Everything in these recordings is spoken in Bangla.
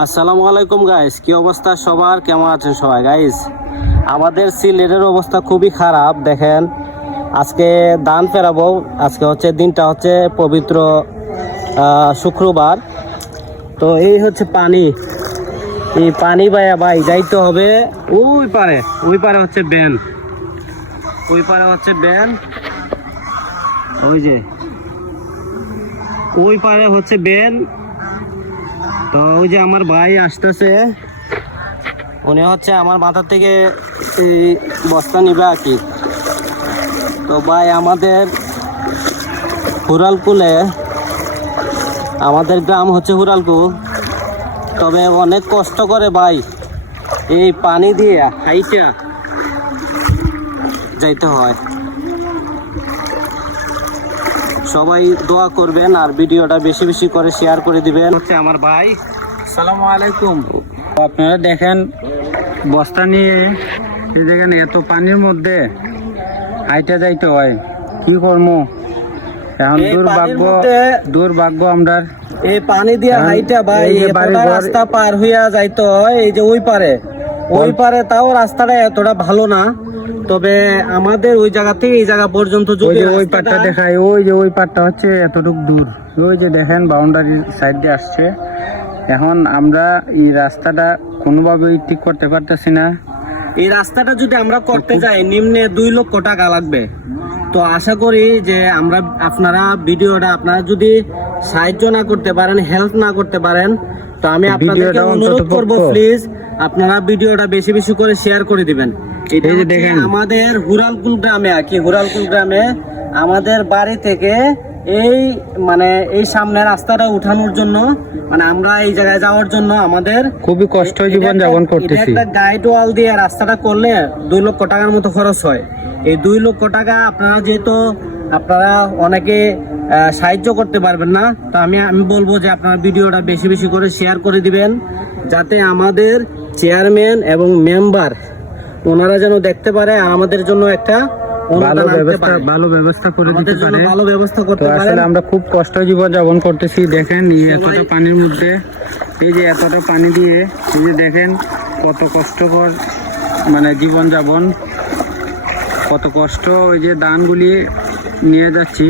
আসসালামু আলাইকুম গাইস, কি অবস্থা সবার? কেমন আছেন সবাই গাইস? আমাদের সিলেটের অবস্থা খুবই খারাপ। দেখেন, আজকে ধান ফেরাবো। আজকে হচ্ছে দিনটা হচ্ছে পবিত্র শুক্রবার। তো এই হচ্ছে পানি, এই পানি বাইয়া ভাই যাইতে হবে ওই পারে হচ্ছে ব্যান, ওই পারে হচ্ছে ব্যান, ওই যে ওই পারে হচ্ছে ব্যান। তো ওই যে আমার ভাই আসতেছে, উনি হচ্ছে আমার মাথা থেকে এই বস্তা নিবে আর কি। তো ভাই আমাদের হুরালকুলে, আমাদের গ্রাম হচ্ছে হুরালকুল, তবে অনেক কষ্ট করে ভাই এই পানি দিয়ে হাইটা যাইতে হয়। সবাই দোয়া করবেন আর ভিডিওটা বেশি বেশি করে শেয়ার করে দিবেন। হচ্ছে আমার ভাই। আসসালামু আলাইকুম। আপনারা দেখেন বস্তা নিয়ে দেখেন এত পানির মধ্যে হাইটা যাইতে হয়, কি করবো এখন? দুর্ভাগ্য আমরা এই পানি দিয়ে হাইটা ভাই রাস্তা পার হইয়া যাইতে হয়। এই যে ওই পারে তাও রাস্তাটা এতটা ভালো না, তবে আমাদের ওই জায়গা থেকে এই জায়গা পর্যন্ত যদি ওই পাটটা দেখায়, ওই পাটটা হচ্ছে এতটুকু দূর। ওই যে দেখেন বাউন্ডারি সাইড দিয়ে আসছে। এখন আমরা এই রাস্তাটা কোনোভাবেই ঠিক করতে পারতেছি না। এই রাস্তাটা যদি আমরা করতে যাই নিম্নে 2 লক্ষ টাকা লাগবে। তো আশা করি যে আপনারা ভিডিওটা আপনারা যদি সাহায্য না করতে পারেন, হেল্প না করতে পারেন, তো আমি আপনাদেরকে অনুরোধ করব প্লিজ আপনারা ভিডিওটা বেশি বেশি করে শেয়ার করে দিবেন। এটা দেখেন আমাদের হুরালকুল গ্রামে আমাদের বাড়ি থেকে এই সামনে রাস্তাটা উঠানোর জন্য, আমরা এই জায়গায় যাওয়ার জন্য আমাদের খুবই কষ্ট জীবন যাপন করতেছি। একটা গাইড ওয়াল দিয়ে রাস্তাটা করলে 2 লক্ষ টাকার মতো খরচ হয়। এই 2 লক্ষ টাকা আপনারা যেহেতু আপনারা অনেকে সাহায্য করতে পারবেন না, তো আমি বলবো যে আপনারা ভিডিওটা বেশি বেশি করে শেয়ার করে দিবেন, যাতে আমাদের চেয়ারম্যান এবং মেম্বার ওনারা যেন দেখতে পারে আর আমাদের জন্য একটা ভালো ব্যবস্থা করে দিতে পারে। ভালো ব্যবস্থা করতে পারে। আসলে আমরা খুব কষ্ট জীবন যাপন করতেছি। দেখেন এতটা পানির মধ্যে, এই যে এতটা পানি দিয়ে, এই যে দেখেন কত কষ্টকর জীবন যাপন, কত কষ্ট। ওই যে ধানগুলি নিয়ে যাচ্ছি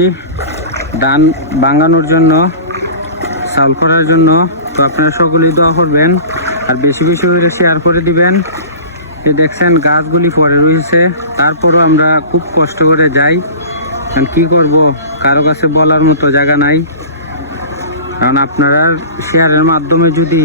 ধান ভাঙানোর জন্য, চাল করার জন্য। তো আপনারা সকলেই দোয়া করবেন আর বেশি বেশি করে শেয়ার করে দিবেন। এই দেখছেন গাছগুলি পড়ে রয়েছে, তারপরও আমরা খুব কষ্ট করে যাই। কারণ কি করব, কারো কাছে বলার মতো জায়গা নাই। কারণ আপনারা শেয়ারের মাধ্যমে যদি